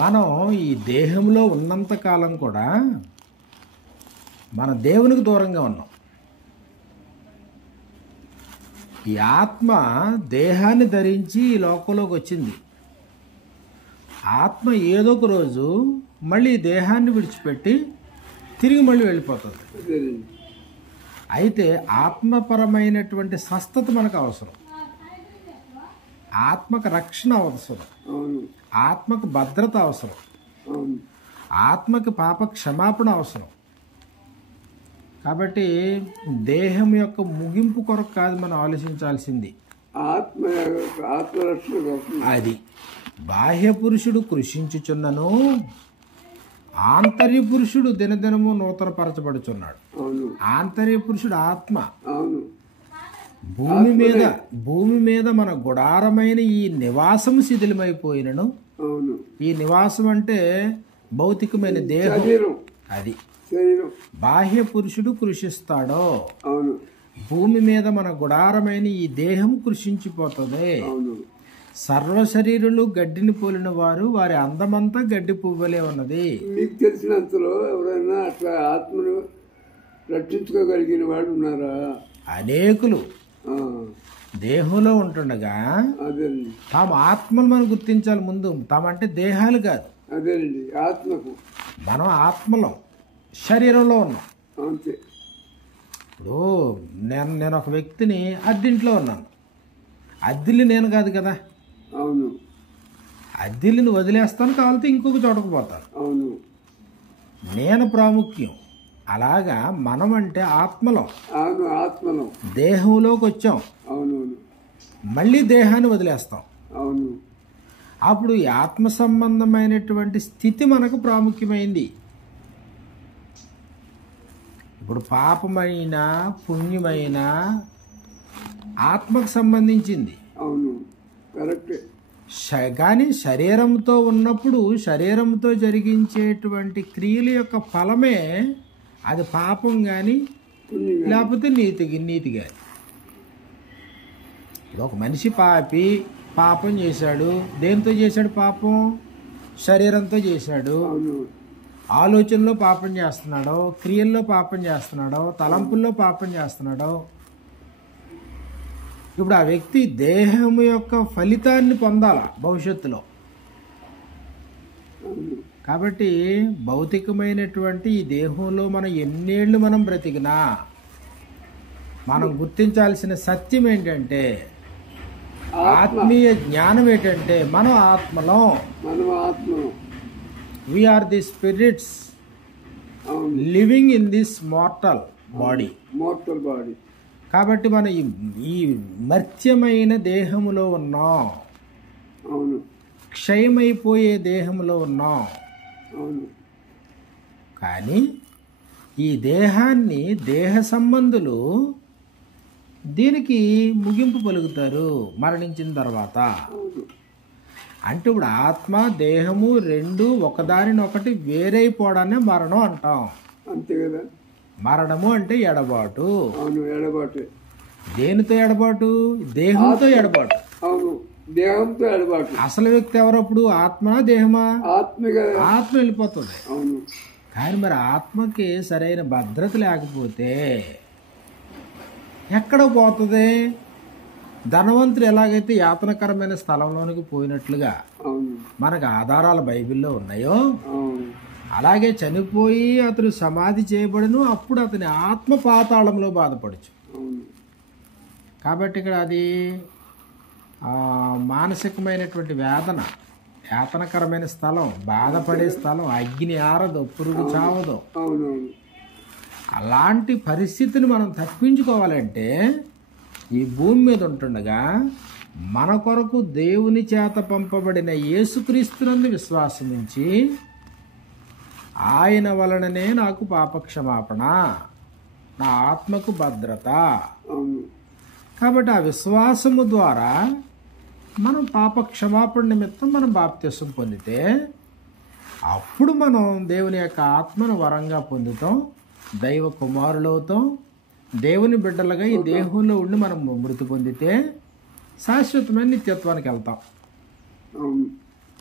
మనం ఈ దేహంలో ఉన్నంతకాలం కూడా మన దేవునికి దూరంగా ఉన్నాం. ఈ ఆత్మ దేహాన్ని ధరించి ఈ లోకంలోకి వచ్చింది. ఆత్మ ఏదో ఒక రోజు మళ్ళీ దేహాన్ని విడిచిపెట్టి తిరిగి మళ్ళీ వెళ్ళిపోతుంది. అయితే ఆత్మపరమైనటువంటి స్వస్థత మనకు అవసరం, ఆత్మకు రక్షణ అవసరం, ఆత్మకు భద్రత అవసరం, ఆత్మకి పాప క్షమాపణ అవసరం. కాబట్టి దేహం యొక్క ముగింపు కొరకు కాదు మనం ఆలోచించాల్సింది, అది బాహ్య పురుషుడు కృషించుచున్నను ఆంతర్య పురుషుడు దినదినము నూతనపరచబడుచున్నాడు. ఆంతర్య పురుషుడు ఆత్మ. భూమి మీద మన గుడారమైన ఈ నివాసము శిథిలమైపోయినను, ఈ నివాసం అంటే భౌతికమైన దేహం, అది బాహ్య పురుషుడు కృషిస్తాడో భూమి మీద మన గుడారమైన ఈ దేహం కృషించిపోతుంది. సర్వ శరీరులు గడ్డిని పోలిన వారు, వారి అందమంతా గడ్డి పువ్వులే ఉన్నది. మీకు తెలిసినంతలో ఎవరైనా అట్లా ఆత్మను రక్షించుకోగలిగిన వాడు ఉన్నారా? అనేకులు దేహంలో ఉంటుండగా తాము ఆత్మను మనం గుర్తించాలి. ముందు తామంటే దేహాలు కాదు, అదేనండి ఆత్మకు. మనం ఆత్మలో శరీరంలో ఉన్నాం. అంతే. ఇప్పుడు నేను ఒక వ్యక్తిని అద్దింట్లో ఉన్నాను, అద్దిల్ని నేను కాదు కదా. అవును. అద్దిల్ని వదిలేస్తాను, కావాలంటే ఇంకొక చోటకు పోతాను. అవును. నేను ప్రాముఖ్యం. అలాగా మనం అంటే ఆత్మలో. అవును, ఆత్మలో. దేహంలోకి వచ్చాం, అవునవును, మళ్ళీ దేహాన్ని వదిలేస్తాం. అవును. అప్పుడు ఈ ఆత్మ సంబంధమైనటువంటి స్థితి మనకు ప్రాముఖ్యమైంది. ఇప్పుడు పాపమైన పుణ్యమైన ఆత్మకు సంబంధించింది. అవును, కరెక్టే. కానీ శరీరంతో ఉన్నప్పుడు శరీరంతో జరిగించేటువంటి క్రియల యొక్క ఫలమే అది పాపం కానీ లేకపోతే నీతి కానీ. ఒక మనిషి పాపం చేశాడు. దేంతో చేశాడు పాపం? శరీరంతో చేశాడు. ఆలోచనలో పాపం చేస్తున్నాడో, క్రియల్లో పాపం చేస్తున్నాడో, తలంపుల్లో పాపం చేస్తున్నాడో. ఇప్పుడు ఆ వ్యక్తి దేహం యొక్క ఫలితాన్ని పొందాల భవిష్యత్తులో. కాబట్టి భౌతికమైనటువంటి ఈ దేహంలో మనం ఎన్నేళ్ళు మనం బ్రతికినా మనం గుర్తించాల్సిన సత్యం ఏంటంటే, ఆత్మీయ జ్ఞానం ఏంటంటే మనం ఆత్మలో, we are the spirits living in this mortal body. కాబట్టి మనం ఈ మర్త్యమైన దేహములో ఉన్నాం, క్షయమైపోయే దేహంలో ఉన్నాం. కానీ ఈ దేహాన్ని దేహ సంబంధులు దీనికి ముగింపు పలుకుతారు మరణించిన తర్వాత. అంటే ఇప్పుడు ఆత్మ దేహము రెండు ఒకదానినొకటి వేరైపోవడాన్ని మరణం అంటాం. అంతే కదా. మరణము అంటే ఎడబాటు. అవును, ఎడబాటు. దేనితో ఎడబాటు? దేహంతో ఎడబాటు. అవును, దేహంతో ఎడబాటు. అసలు వ్యక్తి ఎవరప్పుడు? ఆత్మ దేహమా? ఆత్మ వెళ్ళిపోతుంది. అవును. కానీ మరి ఆత్మకి సరైన భద్రత లేకపోతే ఎక్కడ పోతుంది? ధనవంతులు ఎలాగైతే యాతనకరమైన స్థలంలోనికి పోయినట్లుగా మనకు ఆధారాలు బైబిల్లో ఉన్నాయో, అలాగే చనిపోయి అతను సమాధి చేయబడును, అప్పుడు అతని ఆత్మ పాతాళంలో బాధపడచ్చు. కాబట్టి ఇక్కడ అది మానసికమైనటువంటి వేదన, యాతనకరమైన స్థలం, బాధపడే స్థలం, అగ్ని ఆరదు, పురుగు చావదు. అలాంటి పరిస్థితిని మనం తప్పించుకోవాలంటే ఈ భూమి మీద ఉంటుండగా మన కొరకు దేవుని చేత పంపబడిన యేసుక్రీస్తునందు విశ్వాసం ఉంచి ఆయన వలననే నాకు పాపక్షమాపణ, నా ఆత్మకు భద్రత. కాబట్టి ఆ విశ్వాసము ద్వారా మనం పాపక్షమాపణ నిమిత్తం మనం బాప్తిసం పొందితే అప్పుడు మనం దేవుని యొక్క ఆత్మను వరంగా పొందుతాం, దైవ కుమారులవుతాం, దేవుని బిడ్డలుగా ఈ దేహంలో ఉండి మనం మృతి పొందితే శాశ్వతమైన నిత్యత్వానికి వెళ్తాం.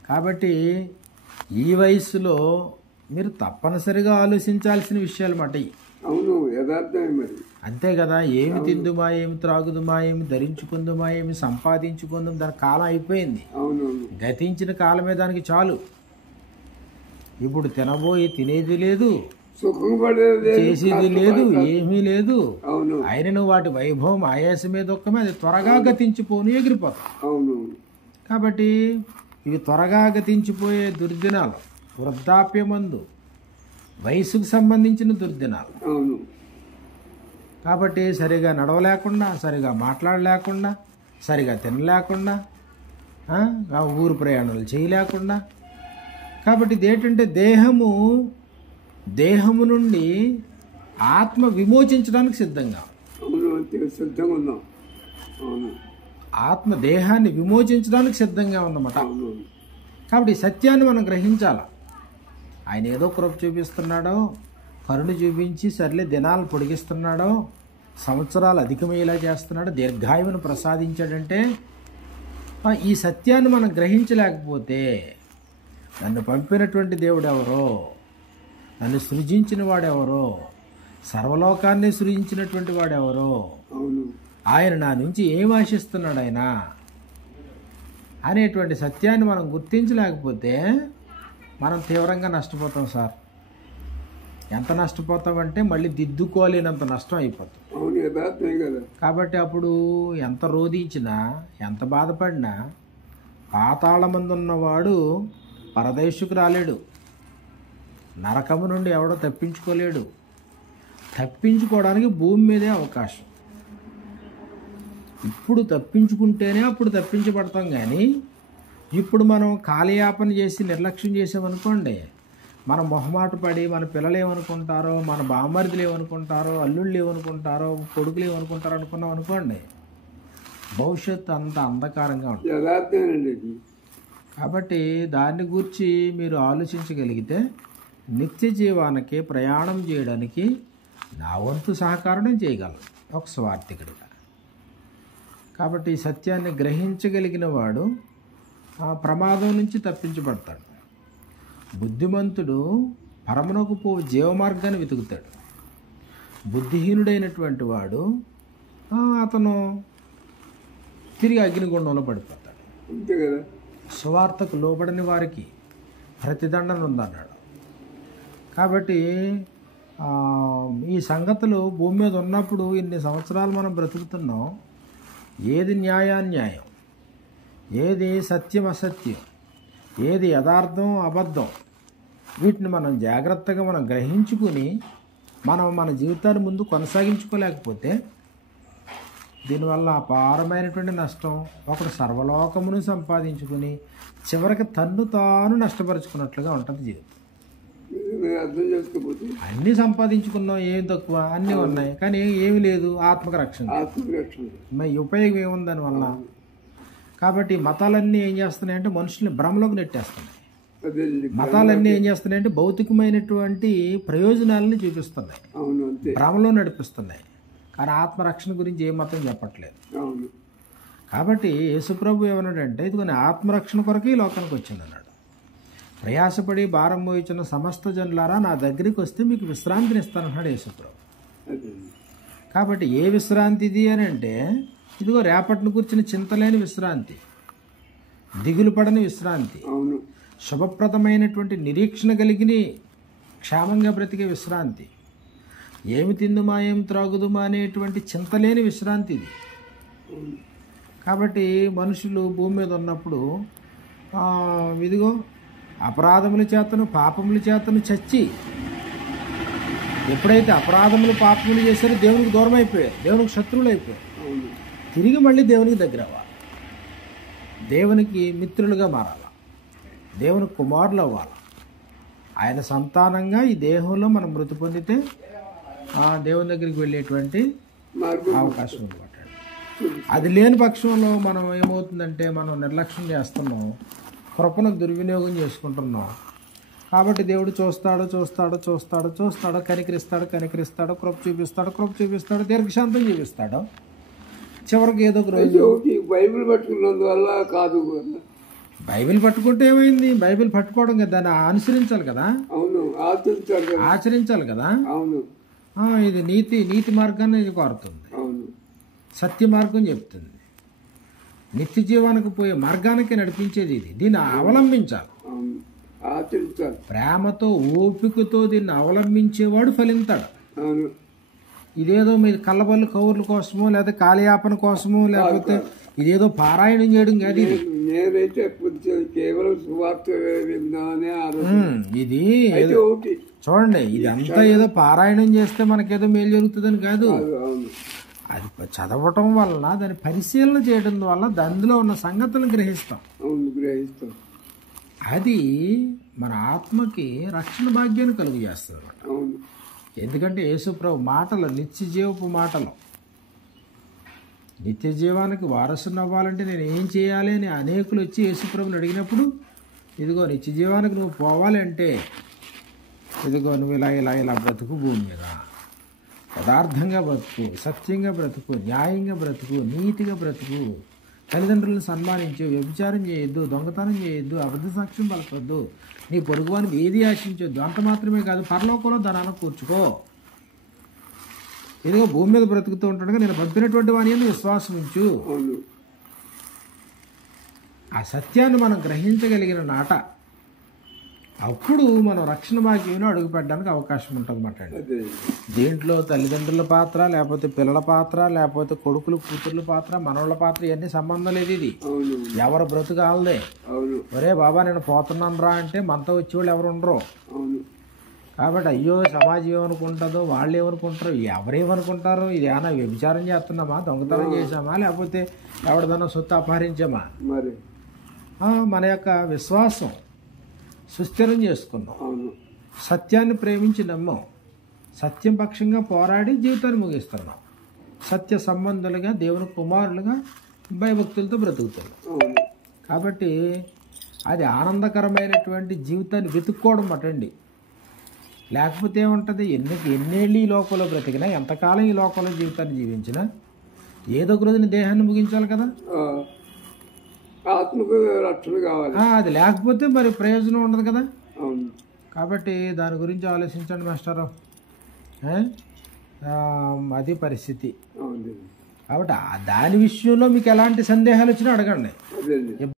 కాబట్టి ఈ వయసులో మీరు తప్పనిసరిగా ఆలోచించాల్సిన విషయాలు మాట ఇవి. అవును, యథార్థమే మరి. అంతే కదా. ఏమి తిందుమా, ఏమి త్రాగుదుమా, ఏమి ధరించుకుందుమా, ఏమి సంపాదించుకుందాం, దాని కాలం అయిపోయింది. అవునవును. గతించిన కాలమే దానికి చాలు. ఇప్పుడు తినబోయి తినేది లేదు, సుఖం పడేది చేసేది లేదు, ఏమీ లేదు. అవును ఆయనను వాటి వైభవం ఆయాసమే దుఃఖమే, అది త్వరగా గతించిపోను, ఎగిరిపోతాం. అవును. కాబట్టి ఇవి త్వరగా గతించిపోయే దుర్దినాలు, వృద్ధాప్యమందు వయసుకు సంబంధించిన దుర్దినాలు. అవును. కాబట్టి సరిగా నడవలేకుండా, సరిగా మాట్లాడలేకుండా, సరిగా తినలేకుండా, ఊరు ప్రయాణాలు చేయలేకుండా. కాబట్టి ఇదేంటంటే దేహము నుండి ఆత్మ విమోచించడానికి సిద్ధంగా ఉంది. అవును, అంతే సిద్ధంగా ఉన్నాం. అవును. ఆత్మ దేహాన్ని విమోచించడానికి సిద్ధంగా ఉందన్నమాట. అవును. కాబట్టి ఈ సత్యాన్ని మనం గ్రహించాలి. ఆయన ఏదో కృప చూపిస్తున్నాడో, కరుణ చూపించి సర్లే దినాలు పొడిగిస్తున్నాడో, సంవత్సరాలు అధికమయ్యేలా చేస్తున్నాడో, దీర్ఘాయువును ప్రసాదించాడంటే ఈ సత్యాన్ని మనం గ్రహించలేకపోతే నన్ను పంపినటువంటి దేవుడు ఎవరో, నన్ను సృజించిన వాడెవరో, సర్వలోకాన్ని సృజించినటువంటి వాడెవరో, అవును. ఆయన నా నుంచి ఏం ఆశిస్తున్నాడు ఆయన అనేటువంటి సత్యాన్ని మనం గుర్తించలేకపోతే మనం తీవ్రంగా నష్టపోతాం సార్. ఎంత నష్టపోతామంటే మళ్ళీ దిద్దుకోలేనంత నష్టం అయిపోతాం. అవును, యథార్థమే కదా. కాబట్టి అప్పుడు ఎంత రోధించినా, ఎంత బాధపడినా, పాతాళమందున్నవాడు పరదేశుకు రాలేడు, నరకము నుండి ఎవడో తప్పించుకోలేడు. తప్పించుకోవడానికి భూమి మీదే అవకాశం. ఇప్పుడు తప్పించుకుంటేనే అప్పుడు తప్పించబడతాం. కానీ ఇప్పుడు మనం కాలయాపన చేసి నిర్లక్ష్యం చేసామనుకోండి, మన మొహమాట పడి మన పిల్లలు ఏమనుకుంటారో, మన బామ్మర్దులు ఏమనుకుంటారో, అల్లుళ్ళు ఏమనుకుంటారో, కొడుకులు ఏమనుకుంటారో అనుకున్నాం అనుకోండి, భవిష్యత్తు అంత అంధకారంగా ఉంటుంది. యథార్థమేనండి. కాబట్టి దాన్ని గురించి మీరు ఆలోచించగలిగితే నిత్య జీవానికి ప్రయాణం చేయడానికి నా వంతు సహకారం నేను చేయగలను ఒక స్వార్థికుడిగా. కాబట్టి ఈ సత్యాన్ని గ్రహించగలిగిన వాడు ఆ ప్రమాదం నుంచి తప్పించబడతాడు. బుద్ధిమంతుడు పరమునకు పోవు జీవమార్గాన్ని వెతుకుతాడు. బుద్ధిహీనుడైనటువంటి వాడు అతను తిరిగి అగ్నిగుండంలో పడిపోతాడు. అంతే కదా. సువార్తకు లోబడని వారికి ప్రతిదండన ఉందన్నాడు. కాబట్టి ఈ సంగతులు భూమి మీద ఉన్నప్పుడు ఇన్ని సంవత్సరాలు మనం బ్రతుకుతున్నాం. ఏది న్యాయాన్యాయం, ఏది సత్యం అసత్యం, ఏది యథార్థం అబద్ధం, వీటిని మనం జాగ్రత్తగా మనం గ్రహించుకుని మన జీవితాన్ని ముందు కొనసాగించుకోలేకపోతే దీనివల్ల అపారమైనటువంటి నష్టం. ఒకడు సర్వలోకమును సంపాదించుకుని చివరికి తన్ను తాను నష్టపరుచుకున్నట్లుగా ఉంటుంది జీవితం. అర్థం చేసుకోకపోతే అన్నీ సంపాదించుకున్నాం, ఏం తక్కువ, అన్నీ ఉన్నాయి, కానీ ఏమి లేదు ఆత్మక రక్షణ. మరి ఉపయోగం ఏముంది దానివల్ల? కాబట్టి మతాలన్నీ ఏం చేస్తున్నాయంటే మనుషుల్ని భ్రమలోకి నెట్టేస్తున్నాయి. మతాలన్నీ ఏం చేస్తున్నాయంటే భౌతికమైనటువంటి ప్రయోజనాలని చూపిస్తున్నాయి, భ్రమలో నడిపిస్తున్నాయి. కానీ ఆత్మరక్షణ గురించి ఏ మతం చెప్పట్లేదు. కాబట్టి యేసుప్రభు ఏమన్నాడంటే, ఇదిగోని ఆత్మరక్షణ కొరకు ఈ లోకానికి వచ్చింది అన్నాడు. ప్రయాసపడి భారం మోయించిన సమస్త జనులారా నా దగ్గరికి వస్తే మీకు విశ్రాంతిని ఇస్తానన్నాడు యేసుప్రభు. కాబట్టి ఏ విశ్రాంతి ఇది అని అంటే, ఇదిగో రేపటిని కూర్చిన చింతలేని విశ్రాంతి, దిగులు పడని విశ్రాంతి, శుభప్రదమైనటువంటి నిరీక్షణ కలిగిన క్షేమంగా బ్రతికే విశ్రాంతి, ఏమి తిందుమా ఏమి త్రాగుదుమా అనేటువంటి చింతలేని విశ్రాంతి ఇది. కాబట్టి మనుషులు భూమి మీద ఉన్నప్పుడు ఇదిగో అపరాధముల చేతను పాపముల చేతను చచ్చి, ఎప్పుడైతే అపరాధములు పాపములు చేశారో దేవునికి దూరం అయిపోయారు, దేవునికి శత్రువులు అయిపోయారు. తిరిగి మళ్ళీ దేవునికి దగ్గర అవ్వాలి, దేవునికి మిత్రులుగా మారాలి, దేవునికి కుమారులు అవ్వాలి. ఆయన సంతానంగా ఈ దేహంలో మనం మృతి పొందితే దేవుని దగ్గరికి వెళ్ళేటువంటి అవకాశం అనమాట. అది లేని పక్షంలో మనం ఏమవుతుందంటే మనం నిర్లక్ష్యం చేస్తున్నాం, కృపను దుర్వినియోగం చేసుకుంటున్నాం. కాబట్టి దేవుడు చూస్తాడు చూస్తాడు చూస్తాడు చూస్తాడు, కనికరిస్తాడు కనికరిస్తాడు, కృప చూపిస్తాడు కృప చూపిస్తాడు, దీర్ఘశాంతం చూపిస్తాడు. చివరికి ఏదో ఒక రోజు బైబిల్ పట్టుకున్నందువల్ల కాదు, బైబిల్ పట్టుకుంటే ఏమైంది? బైబిల్ పట్టుకోవడం కదా, దాన్ని అనుసరించాలి కదా, అవును, ఆచరించాలి కదా. ఆచరించాలి కదా. అవును, ఇది నీతి మార్గాన్ని ఇది కోరుతుంది, అవును, సత్య మార్గం చెప్తుంది, నిత్య జీవానికి పోయే మార్గానికి నడిపించేది ఇది. దీన్ని అవలంబించాలి, అవును, ఆచరించాలి. ప్రేమతో ఓపికతో దీన్ని అవలంబించేవాడు ఫలింతాడు. అవును, ఇదేదో మీరు కళ్ళబల్లి కౌర్ల కోసమో లేదా కాలయాపన కోసమో లేకపోతే ఇదేదో పారాయణం చేయడం కాదు ఇది. నేనైతే కేవలం సువార్త విన్నానే ఇది అయితే ఒకటి చూడండి, ఇది అంతా ఏదో పారాయణం చేస్తే మనకేదో మేలు జరుగుతుందని కాదు. అవును, అది చదవటం వలన, దాన్ని పరిశీలన చేయడం వల్ల అందులో ఉన్న సంగతులను గ్రహిస్తాం. అవును, గ్రహిస్తాం. అది మన ఆత్మకి రక్షణ భాగ్యాన్ని కలుగు చేస్తుంది అన్నమాట. అవును, ఎందుకంటే యేసుప్రభు మాటలు నిత్య జీవపు మాటలు. నిత్య జీవానికి వారసుని అవ్వాలంటే నేను ఏం చేయాలి అని అనేకులు వచ్చి యేసుప్రభుని అడిగినప్పుడు, ఇదిగో నిత్య జీవానికి నువ్వు పోవాలి అంటే ఇదిగో నువ్వు ఇలా బ్రతుకు, భూమి మీద యథార్థంగా బ్రతుకు, సత్యంగా బ్రతుకు, న్యాయంగా బ్రతుకు, నీతిగా బ్రతుకు, తల్లిదండ్రులను సన్మానించు, వ్యభిచారం చేయొద్దు, దొంగతనం చేయొద్దు, అబద్ధ సాక్ష్యం పలకొద్దు, నీ పొరుగువానికి ఏది ఆశించొద్దు, అంత మాత్రమే కాదు పరలోకంలో ధనాన్ని కూర్చుకో. ఇదిగో భూమి మీద బ్రతుకుతూ ఉంటాడుగా నేను పంపినటువంటి వాని యందు విశ్వాసం ఉంచు. ఆ సత్యాన్ని మనం గ్రహించగలిగిన నాట అప్పుడు మనం రక్షణ భాగ్యంలో అడుగుపెట్టడానికి అవకాశం ఉంటుంది అన్నమాట. దీంట్లో తల్లిదండ్రుల పాత్ర, లేకపోతే పిల్లల పాత్ర, లేకపోతే కొడుకులు కూతుర్ల పాత్ర, మనవాళ్ళ పాత్ర, ఇవన్నీ సంబంధం లేదు. ఇది ఎవరు బ్రతుకాలదే. ఒరే బాబా నేను పోతున్నాను రా అంటే మనతో వచ్చేవాళ్ళు ఎవరు ఉండరు. కాబట్టి అయ్యో సమాజం ఏమనుకుంటుందో, వాళ్ళు ఏమనుకుంటారు, ఎవరేమనుకుంటారు, ఇది ఏమైనా వ్యభిచారం చేస్తున్నామా, దొంగతనం చేసామా, లేకపోతే ఎవరిదన్నా సొత్తు అపహరించామా, మన యొక్క విశ్వాసం సుస్థిరం చేసుకున్నాం, సత్యాన్ని ప్రేమించి నమ్మాం, సత్యం పక్షంగా పోరాడి జీవితాన్ని ముగిస్తున్నాం, సత్య సంబంధులుగా దేవుని కుమారులుగా భయభక్తులతో బ్రతుకుతున్నాం. కాబట్టి అది ఆనందకరమైనటువంటి జీవితాన్ని వెతుక్కోవడం అటండి. లేకపోతే ఏముంటుంది, ఎన్నేళ్ళు ఈ లోకంలో బ్రతికినా, ఎంతకాలం ఈ లోకంలో జీవితాన్ని జీవించినా ఏదో ఒక రోజున దేహాన్ని ముగించాలి కదా. ఆత్మకు రక్షణ కావాలి. అది లేకపోతే మరి ప్రయోజనం ఉండదు కదా. కాబట్టి దాని గురించి ఆలోచించండి మాస్టారు. అది పరిస్థితి. కాబట్టి దాని విషయంలో మీకు ఎలాంటి సందేహాలు వచ్చినా అడగండి.